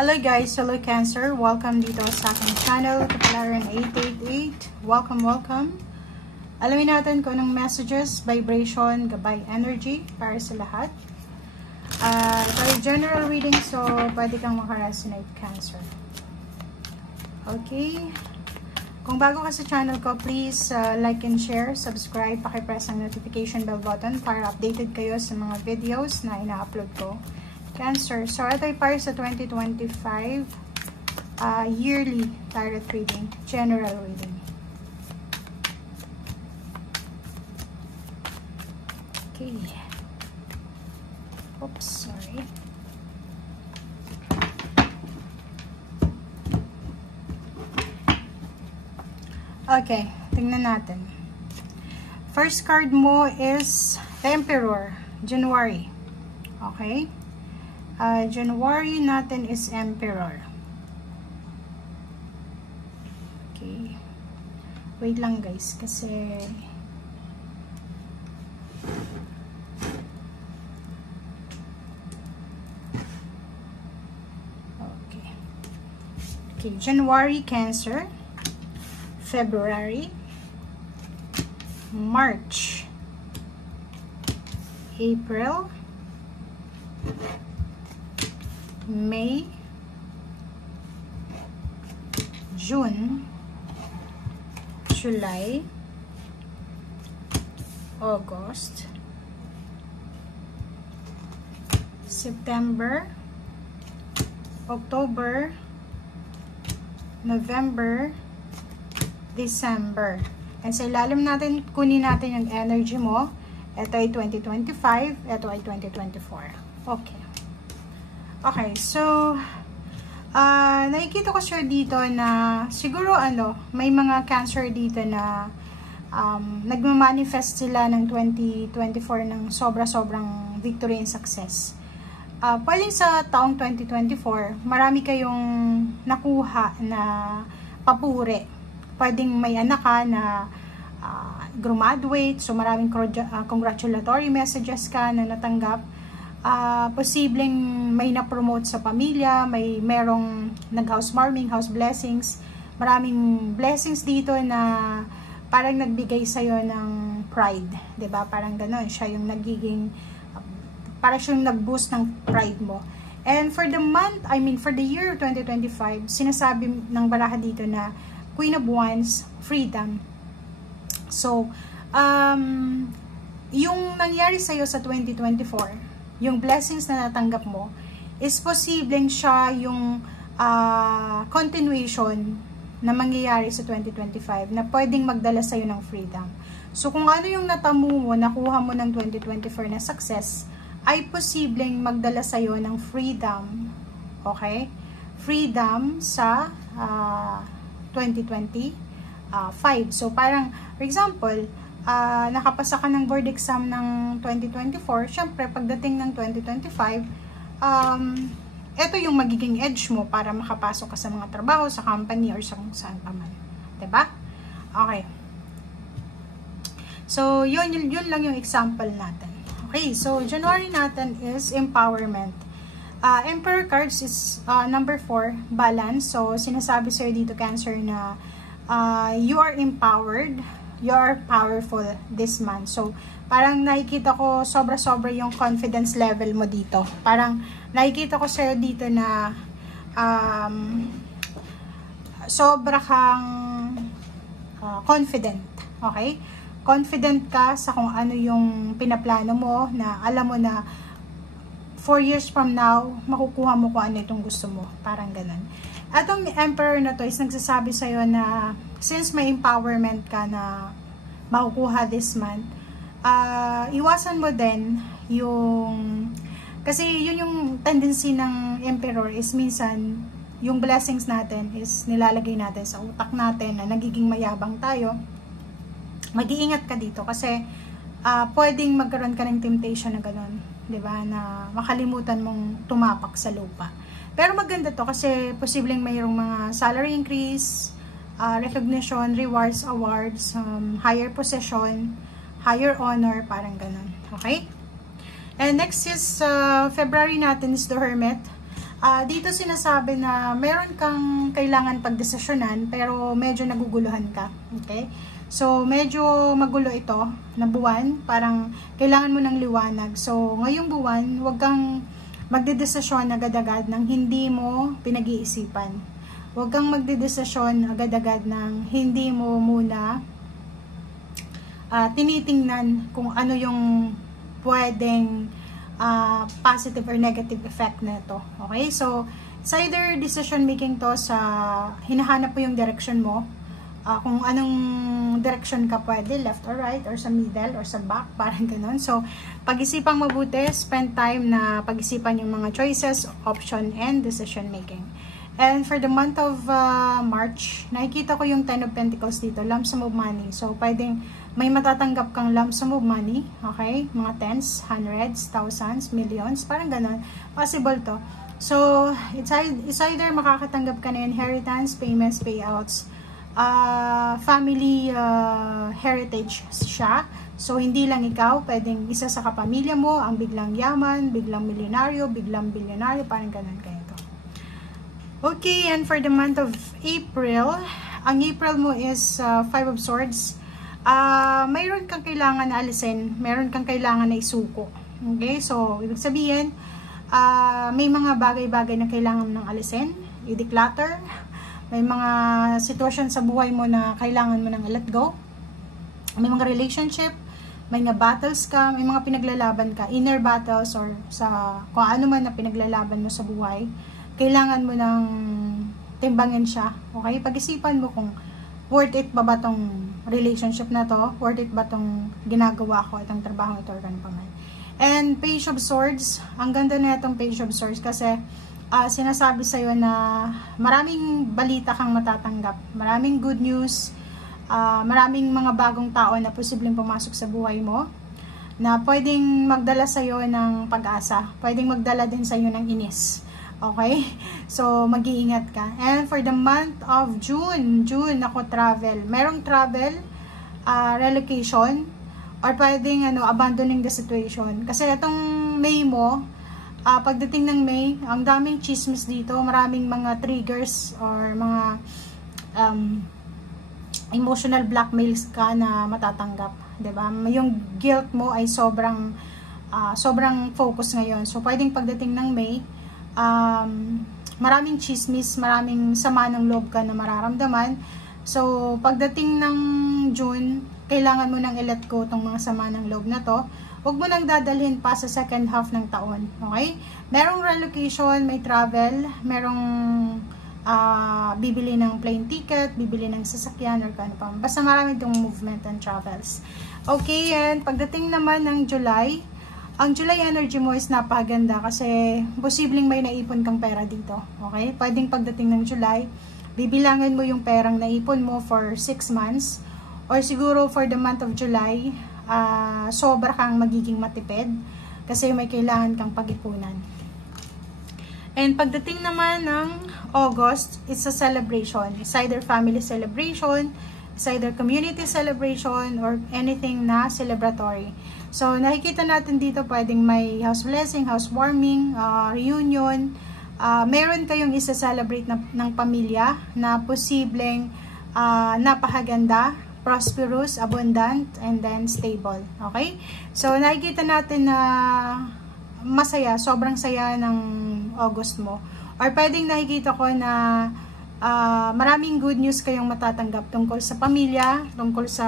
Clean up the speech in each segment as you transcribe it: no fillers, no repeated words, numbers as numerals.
Hello guys, hello Cancer. Welcome dito sa aking channel, Kapalaran 888. Welcome. Alamin natin kung anong messages, vibration, gabay, energy para sa lahat. Ito general reading, so pwede kang makaresonate Cancer. Okay. Kung bago ka sa channel ko, please like and share, subscribe, pakipress ang notification bell button para updated kayo sa mga videos na ina-upload ko. Cancer. So, ito ay para sa 2025 yearly tarot reading, general reading. Okay. Oops, sorry. Okay, tingnan natin. First card mo is the Emperor, January. Okay? January natin is Emperor. Okay. Wait lang guys, kasi okay, January, Cancer. February, March, April, May, June, July, August, September, October, November, December. And sa ilalim natin, kunin natin yung energy mo. Ito ay 2025, ito ay 2024. Okay. Okay, so nakikita ko sir dito na siguro may mga Cancer dito na nagmamanifest sila ng 2024 ng sobrang victory and success. Pwedeng sa taong 2024, marami kayong nakuha na papuri. Pwedeng may anak ka na graduate, so maraming congratulatory messages ka na natanggap. Posibleng may na-promote sa pamilya, merong nag-housewarming, house blessings, maraming blessings dito na parang nagbigay sa'yo ng pride, 'di ba? Parang gano'n, siya yung nagiging, parang siya yung nag-boost ng pride mo. And for the month, for the year 2025, sinasabi ng baraha dito na Queen of Wands, freedom. So, yung nangyari sa'yo sa 2024, yung blessings na natanggap mo, is posibleng siya yung continuation na mangyayari sa 2025 na pwedeng magdala sa'yo ng freedom. So, kung ano yung natamu mo, nakuha mo ng 2024 na success, ay posibleng magdala sa'yo ng freedom. Okay? Freedom sa 2025. So, parang, for example, nakapasa ka ng board exam ng 2024, syempre pagdating ng 2025, ito yung magiging edge mo para makapasok ka sa mga trabaho, sa company, or sa kung saan pa man. Diba? Okay. So, yun lang yung example natin. Okay, so January natin is empowerment. Emperor cards is number 4, balance. So, sinasabi sa'yo dito, Cancer, na you are empowered, you are powerful this month. So, parang nakikita ko sobra-sobra yung confidence level mo dito. Parang nakikita ko sa'yo dito na sobra kang confident. Okay? Confident ka sa kung ano yung pinaplano mo, na alam mo na 4 years from now, makukuha mo kung ano itong gusto mo. Parang ganun. Atong Emperor na to is nagsasabi sa'yo na since may empowerment ka na makukuha this month, iwasan mo din yung, kasi yun yung tendency ng Emperor is minsan yung blessings natin is nilalagay natin sa utak natin na nagiging mayabang tayo. Mag-iingat ka dito kasi pwedeng magkaroon ka ng temptation na gano'n, 'di ba, na makalimutan mong tumapak sa lupa. Pero maganda to kasi posibleng mayroong mga salary increase, recognition, rewards, awards, higher position, higher honor, parang ganun. Okay? And next is February natin is the Hermit. Dito sinasabi na meron kang kailangan pagdesisyonan pero medyo naguguluhan ka. Okay? So, medyo magulo ito na buwan. Parang kailangan mo ng liwanag. So, ngayong buwan, huwag kang magdedesisyon agad-agad ng hindi mo pinag-iisipan. Huwag kang magdedesisyon agad-agad ng hindi mo muna tinitingnan kung ano yung pwedeng positive or negative effect na ito. Okay? So, it's either decision making to sa hinahanap mo yung direction mo. Kung anong direction ka pwede, left or right, or sa middle, or sa back, parang ganun. So, pag-isipang mabuti, spend time na pag-isipan yung mga choices, option, and decision making. And for the month of March, nakikita ko yung 10 of Pentacles dito, lump sum of money. So, pwedeng may matatanggap kang lump sum of money, okay? Mga tens, hundreds, thousands, millions, parang ganun. Possible to. So, it's either makakatanggap ka na inheritance, payments, payouts, family heritage siya. So, hindi lang ikaw, pwedeng isa sa kapamilya mo, ang biglang yaman, biglang milyonaryo, biglang bilyonaryo, parang ganun kayo to. Okay, and for the month of April, ang April mo is 5 of Swords. Mayroon kang kailangan na alisin, mayroon kang kailangan na isuko. Okay, so ibig sabihin, may mga bagay-bagay na kailangan ng alisin, i-declutter. May mga sitwasyon sa buhay mo na kailangan mo nang let go. May mga relationship, may mga battles ka, may mga pinaglalaban ka, inner battles or sa kung ano man na pinaglalaban mo sa buhay. Kailangan mo nang timbangin siya. Okay? Pag-isipan mo kung worth it ba tong relationship na to? Worth it ba tong ginagawa ko, itong trabaho ito, or pa man. And Page of Swords, ang ganda na itong Page of Swords kasi sinasabi sa'yo na maraming balita kang matatanggap. Maraming good news, maraming mga bagong tao na posibleng pumasok sa buhay mo na pwedeng magdala sa'yo ng pag-asa. Pwedeng magdala din sa'yo ng inis. Okay? So, mag-iingat ka. And for the month of June, ako travel. Merong travel, relocation, or pwedeng abandoning the situation. Kasi itong May mo, pagdating ng May, ang daming chismis dito, maraming mga triggers or mga emotional blackmails ka na matatanggap. 'Di ba? Yung guilt mo ay sobrang focus ngayon. So, pwedeng pagdating ng May, maraming chismis, maraming sama ng loob ka na mararamdaman. So, pagdating ng June, kailangan mo nang i-let go tong mga sama ng loob na to. Huwag mo nang dadalhin pa sa second half ng taon. Okay? Merong relocation, may travel, merong bibili ng plane ticket, bibili ng sasakyan, or ano pa. Basta marami itong movement and travels. Okay, and pagdating naman ng July, ang July energy mo is napakaganda kasi posibleng may naipon kang pera dito. Okay? Pwedeng pagdating ng July, bibilangin mo yung perang naipon mo for 6 months or siguro for the month of July, sobra kang magiging matipid kasi may kailangan kang pag-ipunan. And pagdating naman ng August, it's a celebration. It's either family celebration, it's either community celebration, or anything na celebratory. So, nakikita natin dito pwedeng may house blessing, housewarming, reunion. Meron kayong isa-celebrate ng pamilya na posibleng napakaganda, prosperous, abundant, and then stable. Okay? So, nakikita natin na masaya, sobrang saya ng August mo. Or pwedeng nakikita ko na maraming good news kayong matatanggap tungkol sa pamilya, tungkol sa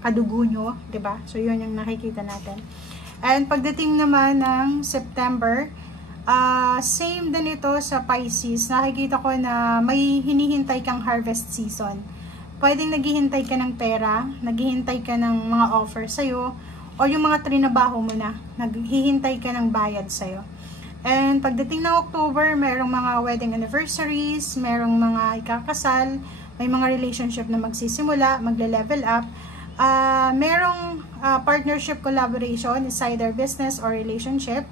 kadugo nyo, diba? So, yun yung nakikita natin. And pagdating naman ng September, same din ito sa Pisces. Nakikita ko na may hinihintay kang harvest season. Pwedeng naghihintay ka ng pera, naghihintay ka ng mga offer sa'yo, o yung mga trinabaho mo na, naghihintay ka ng bayad sa'yo. And pagdating ng October, merong mga wedding anniversaries, merong mga ikakasal, may mga relationship na magsisimula, magle-level up, merong partnership collaboration, is either business or relationship.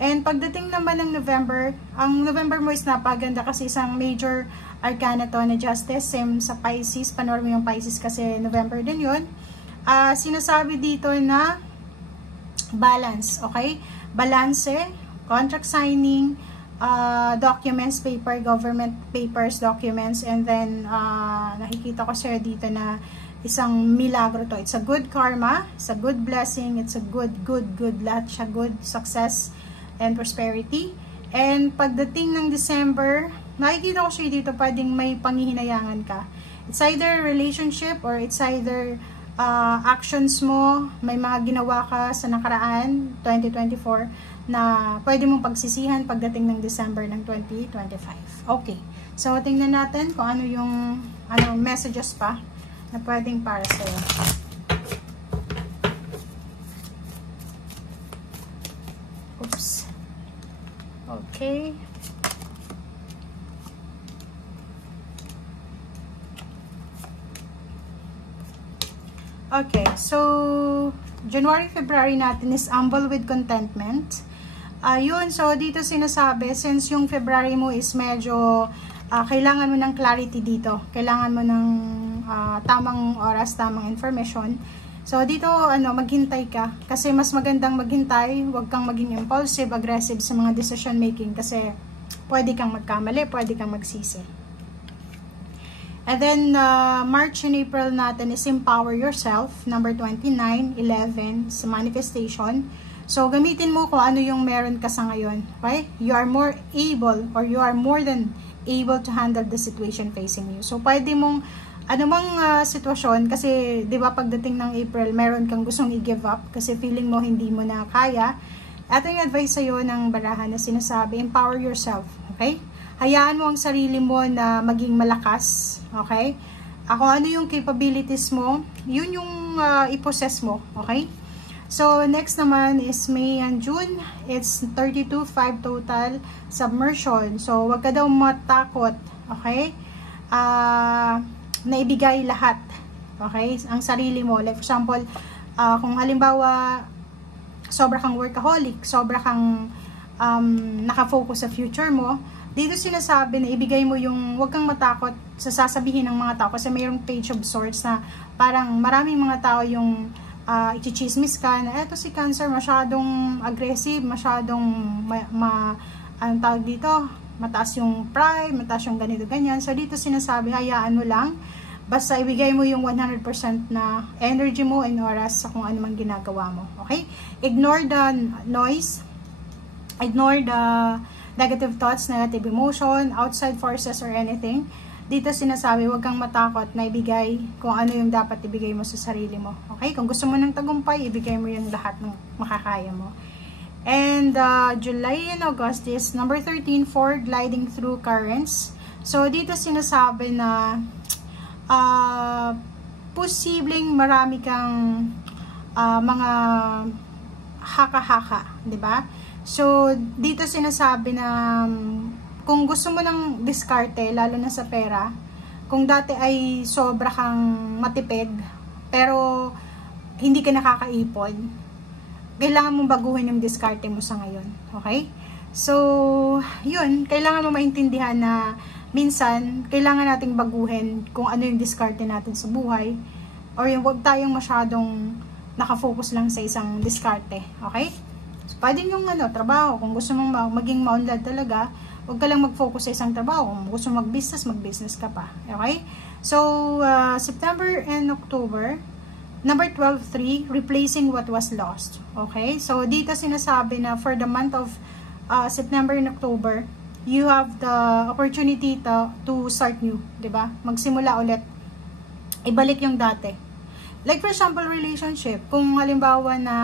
And pagdating naman ng November, ang November mo is napaganda kasi isang major arcana to na Justice, same sa Pisces, panoorin mo yung Pisces kasi November din yun. Sinasabi dito na balance, okay? Balance, contract signing, documents, government papers, documents, and then nakikita ko sir dito na isang milagro to. It's a good karma, it's a good blessing, it's a good lahat siya, good success and prosperity. And pagdating ng December, nakikita ko siya dito, pwedeng may panghihinayangan ka. It's either relationship or it's either actions mo, may mga ginawa ka sa nakaraan, 2024, na pwede mong pagsisihan pagdating ng December ng 2025. Okay. So, tingnan natin kung ano yung messages pa na pwedeng para sa'yo. Oops. Okay. Okay, so January, February natin is humble with contentment. Yun, so dito sinasabi, since yung February mo is medyo kailangan mo ng clarity dito. Kailangan mo ng tamang oras, tamang information. So dito, maghintay ka. Kasi mas magandang maghintay. Huwag kang maging impulsive, aggressive sa mga decision making. Kasi pwede kang magkamali, pwede kang magsisi. And then, March and April natin is empower yourself. Number 29, 11, sa manifestation. So, gamitin mo kung ano yung meron ka sa ngayon. Okay? You are more able or you are more than able to handle the situation facing you. So, pwede mong, anumang sitwasyon, kasi, di ba, pagdating ng April, meron kang gustong i-give up kasi feeling mo hindi mo na kaya. Ito yung advice sa'yo ng barahan na sinasabi, empower yourself. Okay? Hayaan mo ang sarili mo na maging malakas, okay? Kung ano yung capabilities mo, yun yung i-possess mo, okay? So, next naman is May and June. It's 32.5 total submersion. So, wag ka daw matakot, okay? Na ibigay lahat, okay? Ang sarili mo. Like, for example, kung halimbawa, sobra kang workaholic, sobra kang nakafocus sa future mo, dito sinasabi na ibigay mo yung, huwag kang matakot sa sasabihin ng mga tao kasi mayroong page of swords na parang maraming mga tao yung i-chismis ka na eto si Cancer masyadong aggressive, masyadong anong tawag dito, mataas yung pride, mataas yung ganito ganyan. So dito sinasabi, hayaan mo lang, basta ibigay mo yung 100% na energy mo and oras sa kung ano mang ginagawa mo. Okay? Ignore the noise, ignore the negative thoughts, negative emotion, outside forces or anything. Dito sinasabi, huwag kang matakot na ibigay kung ano yung dapat ibigay mo sa sarili mo. Okay? Kung gusto mo ng tagumpay, ibigay mo yung lahat ng makakaya mo. And July and August is number 13 for gliding through currents. So, dito sinasabi na posibleng marami kang mga haka-haka, di ba? So, dito sinasabi na kung gusto mo ng diskarte, lalo na sa pera, kung dati ay sobra kang matipid, pero hindi ka nakakaipon, kailangan mong baguhin yung diskarte mo sa ngayon. Okay? So, yun, kailangan mo maintindihan na minsan, kailangan nating baguhin kung ano yung diskarte natin sa buhay, or yung huwag tayong masyadong nakafocus lang sa isang diskarte. Okay? So, pwede yung trabaho. Kung gusto mong maging maunlad talaga, huwag ka lang mag-focus sa isang trabaho. Kung gusto mong mag-business ka pa. Okay? So, September and October, number 12, 3, replacing what was lost. Okay? So, dito sinasabi na for the month of September and October, you have the opportunity to start new. Diba? Magsimula ulit. Ibalik yung dati. Like for example, relationship. Kung halimbawa na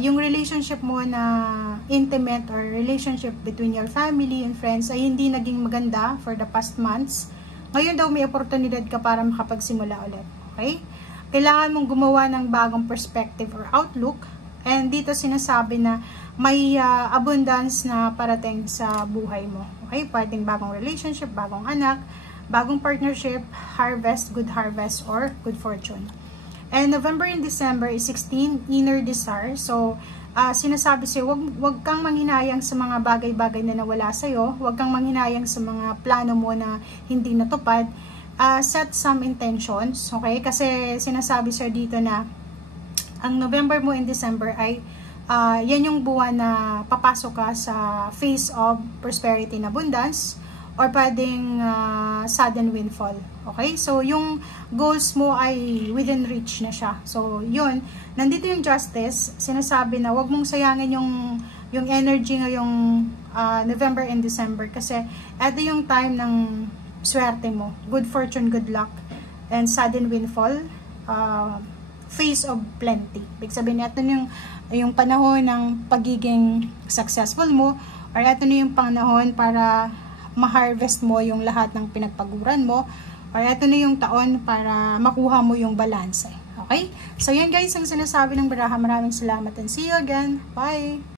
yung relationship mo na intimate or relationship between your family and friends ay hindi naging maganda for the past months, ngayon daw may oportunidad ka para makapagsimula ulit. Okay? Kailangan mong gumawa ng bagong perspective or outlook, and dito sinasabi na may abundance na parating sa buhay mo. Okay? Pwedeng bagong relationship, bagong anak, bagong partnership, harvest, good harvest, or good fortune. And November and December is 16, inner desire. So, sinasabi sa'yo, wag kang manghinayang sa mga bagay-bagay na nawala sa'yo. Wag kang manghinayang sa mga plano mo na hindi natupad. Set some intentions, okay? Kasi sinasabi sa'yo dito na ang November mo and December ay yan yung buwan na papasok ka sa phase of prosperity and abundance, or pwedeng sudden windfall. Okay? So, yung goals mo ay within reach na siya. So, yun. Nandito yung justice. Sinasabi na wag mong sayangin yung energy ngayong November and December, kasi ito yung time ng swerte mo. Good fortune, good luck, and sudden windfall. Phase of plenty. Ibig sabihin, ito yung panahon ng pagiging successful mo, or ito na yung panahon para ma-harvest mo yung lahat ng pinagpaguran mo, or ito na yung taon para makuha mo yung balance. Okay? So, yan guys ang sinasabi ng baraha. Maraming salamat and see you again. Bye!